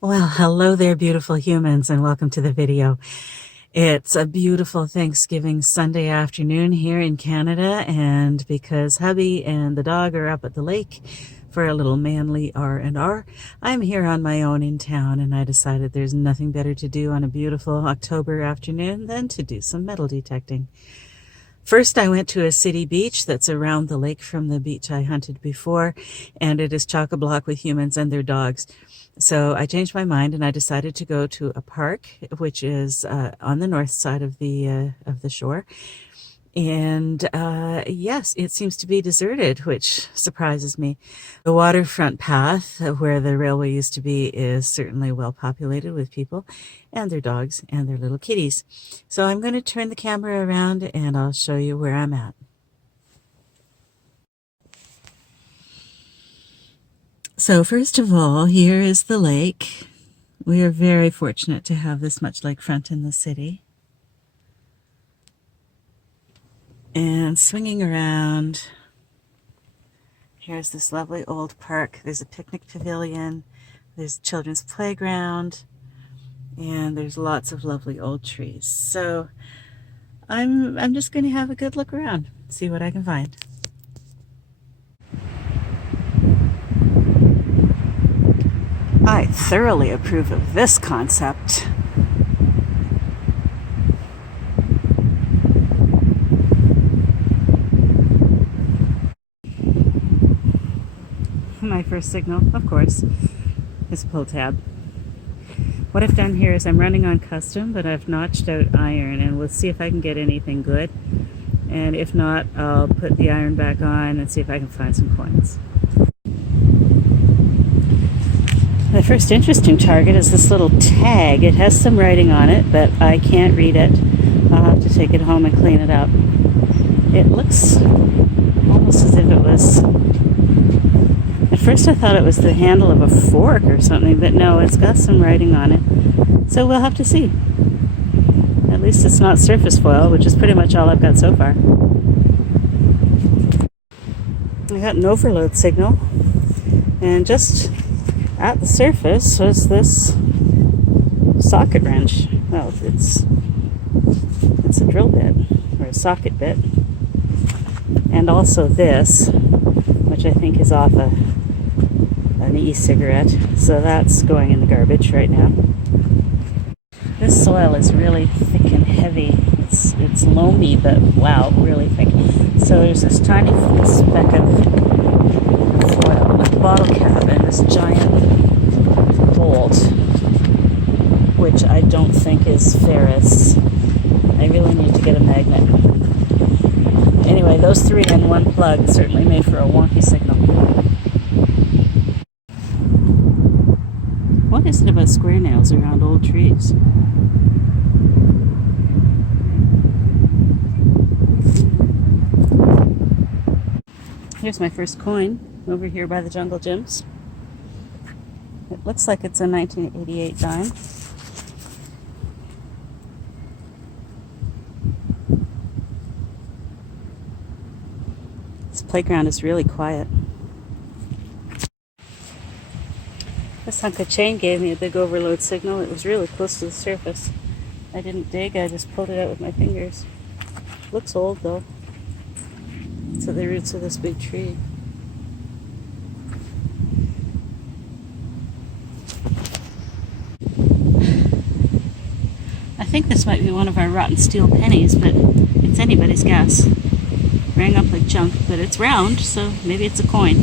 Well, hello there, beautiful humans, and welcome to the video. It's a beautiful Thanksgiving Sunday afternoon here in Canada, and because hubby and the dog are up at the lake for a little manly R&R, I'm here on my own in town, and I decided there's nothing better to do on a beautiful October afternoon than to do some metal detecting. First, I went to a city beach that's around the lake from the beach I hunted before, and it is chock-a-block with humans and their dogs. So I changed my mind and I decided to go to a park, which is on the north side of the shore. And yes, it seems to be deserted, which surprises me. The waterfront path where the railway used to be is certainly well populated with people and their dogs and their little kitties. So I'm going to turn the camera around and I'll show you where I'm at. So first of all, here is the lake. We are very fortunate to have this much lakefront in the city. And swinging around, here's this lovely old park. There's a picnic pavilion, there's a children's playground, and there's lots of lovely old trees. So I'm just going to have a good look around, see what I can find. I thoroughly approve of this concept. My first signal, of course, is pull tab. What I've done here is I'm running on custom, but I've notched out iron, and we'll see if I can get anything good. And if not, I'll put the iron back on and see if I can find some coins. My first interesting target is this little tag. It has some writing on it, but I can't read it. I'll have to take it home and clean it up. It looks almost as if it was... At first I thought it was the handle of a fork or something, but no, it's got some writing on it. So we'll have to see. At least it's not surface foil, which is pretty much all I've got so far. I got an overload signal, and just at the surface was this socket wrench. Well, it's a drill bit, or a socket bit. And also this, which I think is off an e-cigarette. So that's going in the garbage right now. This soil is really thick and heavy. It's loamy, but wow, really thick. So there's this tiny speck of foil with a bottle cap and this giant bolt, which I don't think is ferrous. I really need to get a magnet. Anyway, those three in one plug certainly made for a wonky signal. What is it about square nails around old trees? Here's my first coin over here by the jungle gyms. It looks like it's a 1988 dime. This playground is really quiet. This hunk of chain gave me a big overload signal. It was really close to the surface. I didn't dig, I just pulled it out with my fingers. Looks old though. It's at the roots of this big tree. I think this might be one of our rotten steel pennies, but it's anybody's guess. Rang up like junk, but it's round, so maybe it's a coin.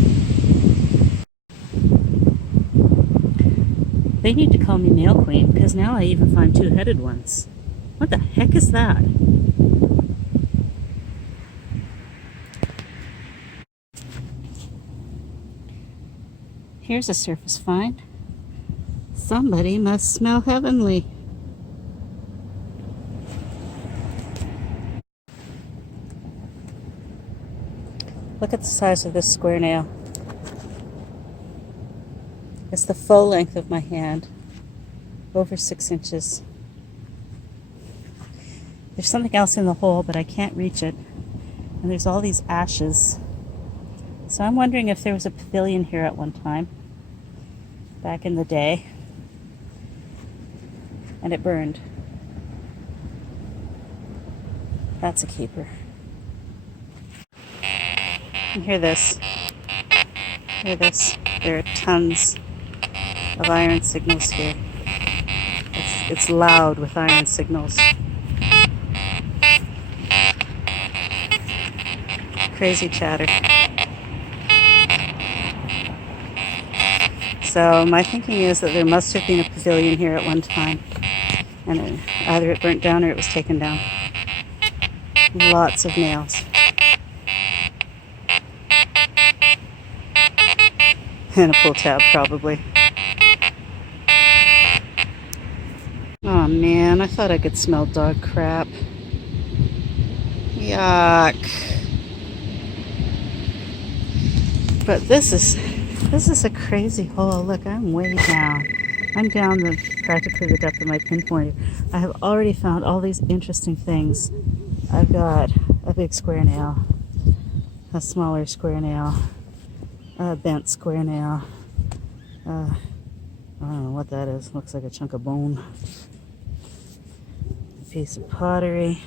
They need to call me Nail Queen, because now I even find two-headed ones. What the heck is that? Here's a surface find. Somebody must smell heavenly. Look at the size of this square nail. It's the full length of my hand, over 6 inches. There's something else in the hole, but I can't reach it. And there's all these ashes. So I'm wondering if there was a pavilion here at one time, back in the day. and it burned. That's a keeper. And hear this. Hear this. There are tons of iron signals here. It's loud with iron signals. Crazy chatter. So my thinking is that there must have been a pavilion here at one time, and either it burnt down or it was taken down. Lots of nails. And a pull tab, probably. Oh man, I thought I could smell dog crap. Yuck. But this is a crazy hole. Look, I'm way down. I'm down practically the depth of my pinpointer. I have already found all these interesting things. I've got a big square nail, a smaller square nail, a bent square nail. I don't know what that is. Looks like a chunk of bone. A piece of pottery.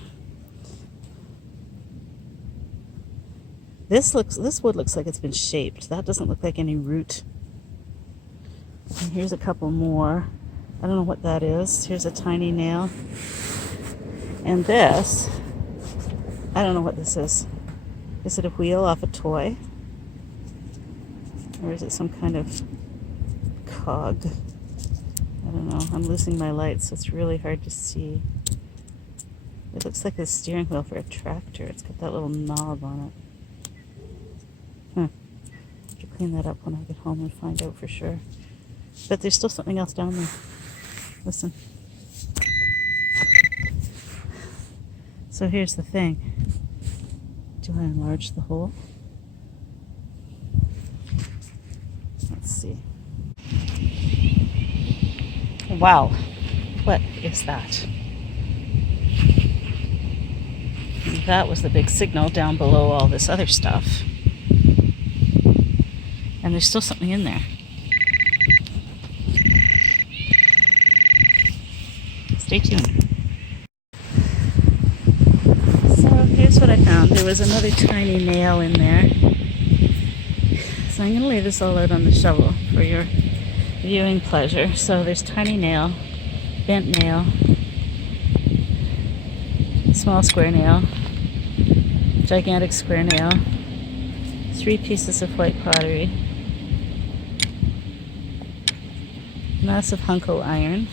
This wood looks like it's been shaped. That doesn't look like any root. And here's a couple more. I don't know what that is. Here's a tiny nail. And this, I don't know what this is. Is it a wheel off a toy? Or is it some kind of cog? I don't know. I'm losing my light, so it's really hard to see. It looks like a steering wheel for a tractor. It's got that little knob on it. I have to clean that up when I get home and find out for sure. But there's still something else down there. Listen. So here's the thing. Do I enlarge the hole? Let's see. Wow. What is that? That was the big signal down below all this other stuff. And there's still something in there. Stay tuned. So here's what I found. There was another tiny nail in there. So I'm going to lay this all out on the shovel for your viewing pleasure. So there's tiny nail, bent nail, small square nail, gigantic square nail, 3 pieces of white pottery, massive hunko iron,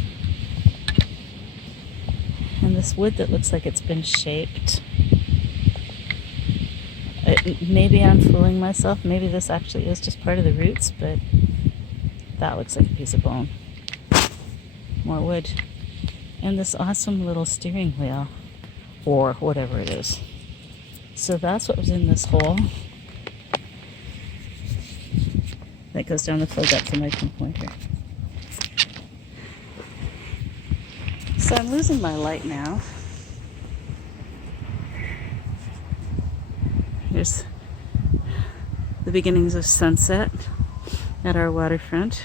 and this wood that looks like it's been shaped. Maybe I'm fooling myself. Maybe this actually is just part of the roots, but that looks like a piece of bone. More wood. And this awesome little steering wheel, or whatever it is. So that's what was in this hole. That goes down the full depth of my pinpointer. So I'm losing my light now. Here's the beginnings of sunset at our waterfront.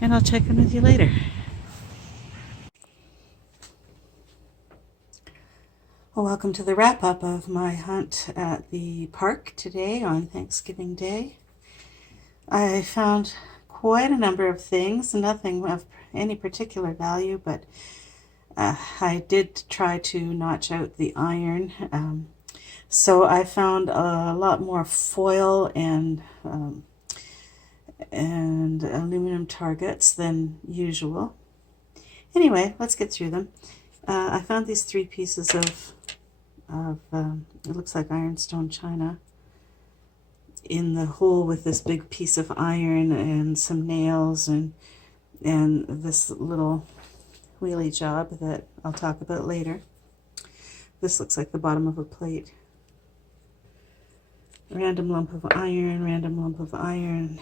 And I'll check in with you later. Well, welcome to the wrap-up of my hunt at the park today on Thanksgiving Day. I found quite a number of things, nothing of any particular value, but I did try to notch out the iron. So I found a lot more foil and aluminum targets than usual. Anyway, let's get through them. I found these 3 pieces of it looks like ironstone china in the hole with this big piece of iron and some nails and this little wheelie job that I'll talk about later. This looks like the bottom of a plate. Random lump of iron, random lump of iron.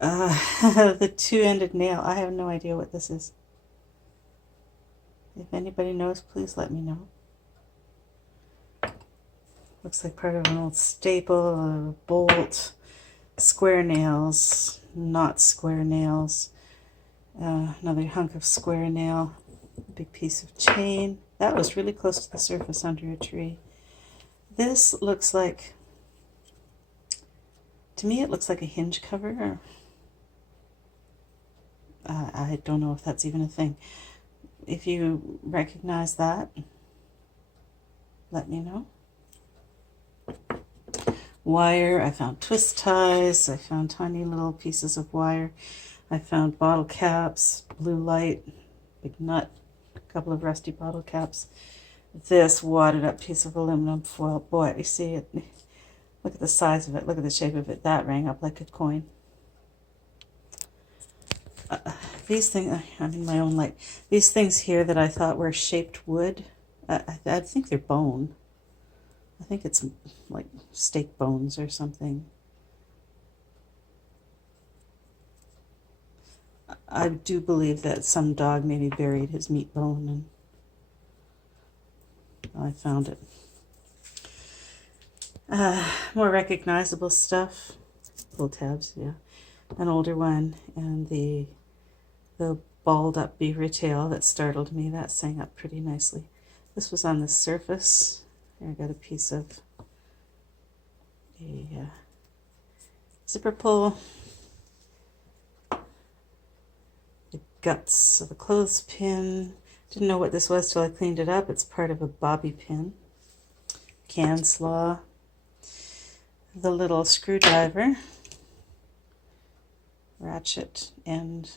The 2-ended nail. I have no idea what this is. If anybody knows, please let me know. Looks like part of an old staple, a bolt, square nails, not square nails, Another hunk of square nail, a big piece of chain. That was really close to the surface under a tree. This looks like, to me it looks like a hinge cover. I don't know if that's even a thing. If you recognize that, let me know. Wire, I found twist ties, I found tiny little pieces of wire, I found bottle caps, blue light, big nut, a couple of rusty bottle caps. This wadded up piece of aluminum foil, boy, you see it, look at the size of it, look at the shape of it, that rang up like a coin. These things, I'm in my own light, these things here that I thought were shaped wood, I think they're bone. I think it's like steak bones or something. I do believe that some dog maybe buried his meat bone and I found it. More recognizable stuff. Pull tabs, yeah. An older one, and the balled up beaver tail that startled me, that sang up pretty nicely. This was on the surface. Here I got a piece of a zipper pull. The guts of a clothespin. Didn't know what this was till I cleaned it up. It's part of a bobby pin. Can slaw. The little screwdriver. Ratchet and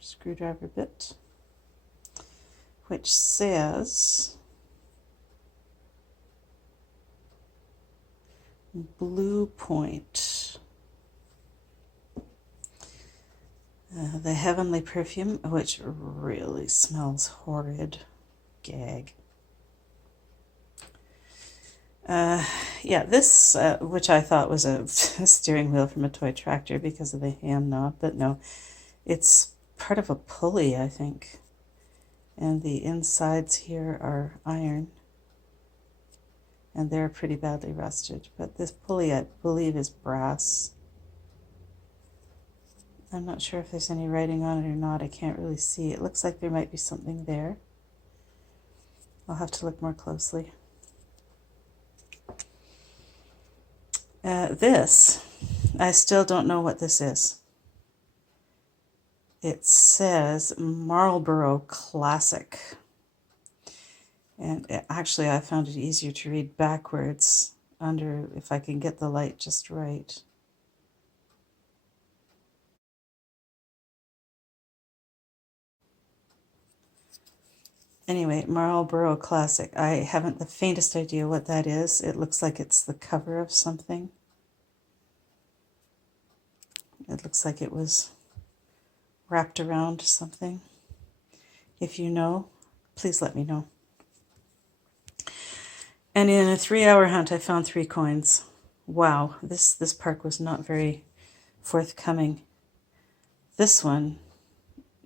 screwdriver bit. Which says Blue Point. The Heavenly Perfume, which really smells horrid. Gag. Yeah, this, which I thought was a steering wheel from a toy tractor because of the hand knob, but no, it's part of a pulley, I think. And the insides here are iron. And they're pretty badly rusted. But this pulley, I believe, is brass. I'm not sure if there's any writing on it or not. I can't really see. It looks like there might be something there. I'll have to look more closely. This, I still don't know what this is. It says Marlboro Classic. And actually, I found it easier to read backwards under, if I can get the light just right. Anyway, Marlboro Classic. I haven't the faintest idea what that is. It looks like it's the cover of something. It looks like it was wrapped around something. If you know, please let me know. And in a 3-hour hunt, I found 3 coins. Wow, this park was not very forthcoming. This one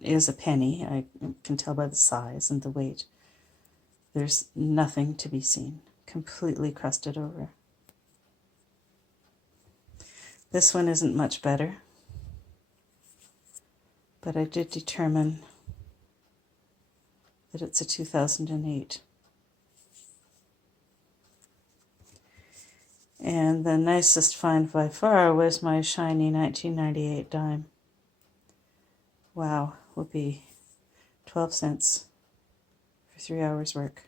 is a penny. I can tell by the size and the weight. There's nothing to be seen. Completely crusted over. This one isn't much better. But I did determine that it's a 2008. And the nicest find by far was my shiny 1998 dime. Wow, would be 12 cents for 3 hours work.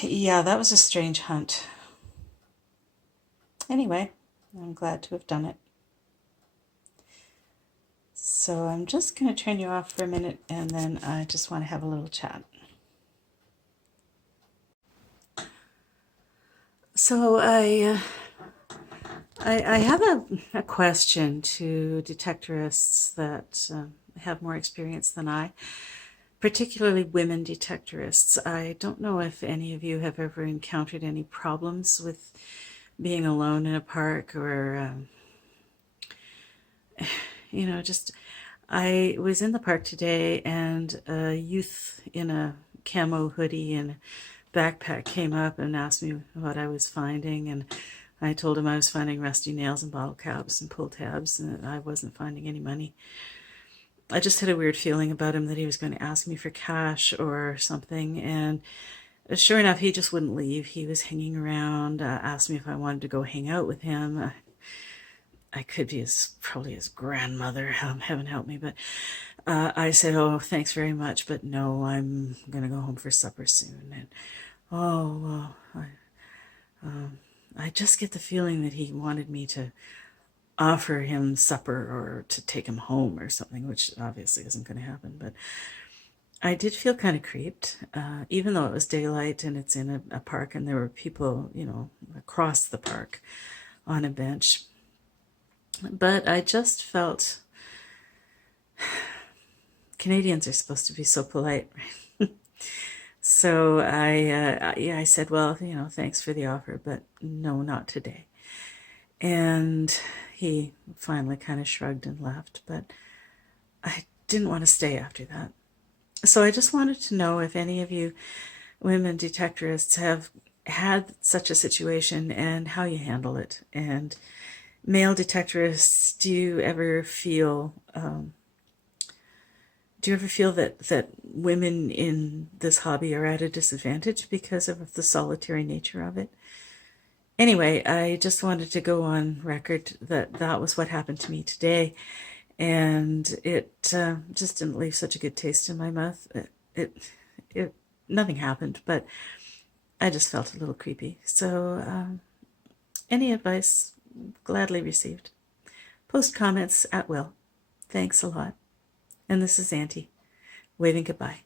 Yeah, that was a strange hunt. Anyway, I'm glad to have done it. So I'm just going to turn you off for a minute, and then I just want to have a little chat. So I have a question to detectorists that have more experience than I, particularly women detectorists. I don't know if any of you have ever encountered any problems with being alone in a park or, you know, just, I was in the park today and a youth in a camo hoodie and backpack came up and asked me what I was finding, and I told him I was finding rusty nails and bottle caps and pull tabs, and I wasn't finding any money. I just had a weird feeling about him that he was going to ask me for cash or something, and sure enough, he just wouldn't leave. He was hanging around, asked me if I wanted to go hang out with him. I could be probably his grandmother, heaven help me, but I said, oh, thanks very much, but no, I'm going to go home for supper soon. And oh, well, I just get the feeling that he wanted me to offer him supper or to take him home or something, which obviously isn't going to happen. But I did feel kind of creeped, even though it was daylight and it's in a park and there were people, you know, across the park on a bench. But I just felt Canadians are supposed to be so polite. So I said, well, you know, thanks for the offer, but no, not today. And he finally kind of shrugged and left, but I didn't want to stay after that. So I just wanted to know if any of you women detectorists have had such a situation and how you handle it. And male detectorists, do you ever feel that women in this hobby are at a disadvantage because of the solitary nature of it? Anyway, I just wanted to go on record that that was what happened to me today, and it just didn't leave such a good taste in my mouth. Nothing happened, but I just felt a little creepy. So any advice, gladly received. Post comments at will. Thanks a lot. And this is Auntie, waving goodbye.